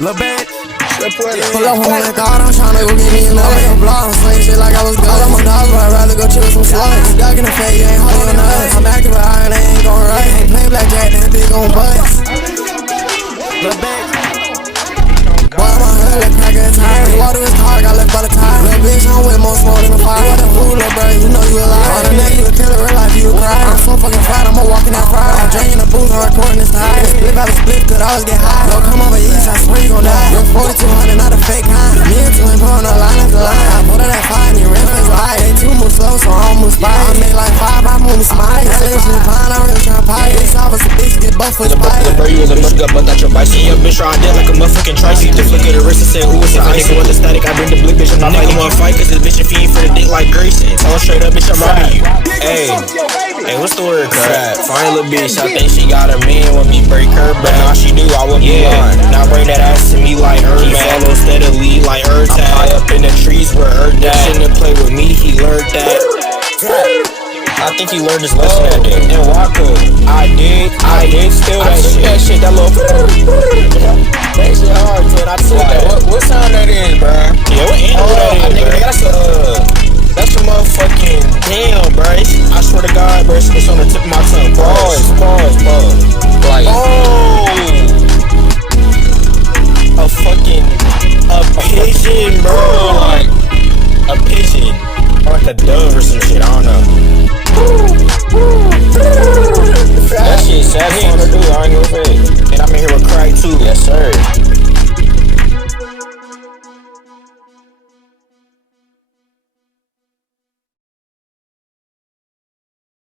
Lil' bitch. Pull up on that God, I'm tryna go get me a nut. I'm blowing slang shit like I was good. I'm on dogs, but I'd rather go chill with some slugs. Duck in the fat, you ain't holding nuts. I'm active, but I ain't gon' run. Ain't playing blackjack, that bitch gon' bust. Lil' bitch. Boy, my hood like crack at tire. Water is hard, got left by the tire. Little bitch, I'm with more smoke than a fire. What a fool, little bro, you know you a liar. On the neck, you a killer, real life, you a cry. I'm so fucking fried, I'ma walk in that fryer. I'm drinking the booze, I'm recording this tire. Split by the split, could always get high. Don't come over east, I swear you gon' die. You're 4200, not a fake kind. Me and two ain't pulling no line after line. I put her that fire and you ran for his life. They two move slow, so I don't move spy. I make like 5, I move smile. That bitch is fine, I'm really tryna pie. This office a bitch, get both with spy. Bro, you was a bitch, you got bucked out your bike. See your bitch ride dead like a motherfucking tricycle. The flick of the wrist and say, ooh, it's a nigga with the static. I bring the blue bitch, I'm not fighting. Wanna fight, cause this bitch a fiend for the dick like Grayson. Tell her straight up, bitch, I'm robbing you. Hey, what's the word, crap? Fine little bitch, I think she got a man with me, break her, but nah, she do, I would be lying. Now bring that ass to me like her, man. Follow steadily like her tag. I'm high up in the trees where her dad shouldn't play with me, he learned that. I think he learned his lesson that day. And Waka, I did steal that shit. That shit, that little that shit hard, man. I took that. What sound that is, bro? Yeah, what animal that is, bro? That's a motherfucking damn, bro. I swear to God, bro, it's on the tip of my tongue. Pause.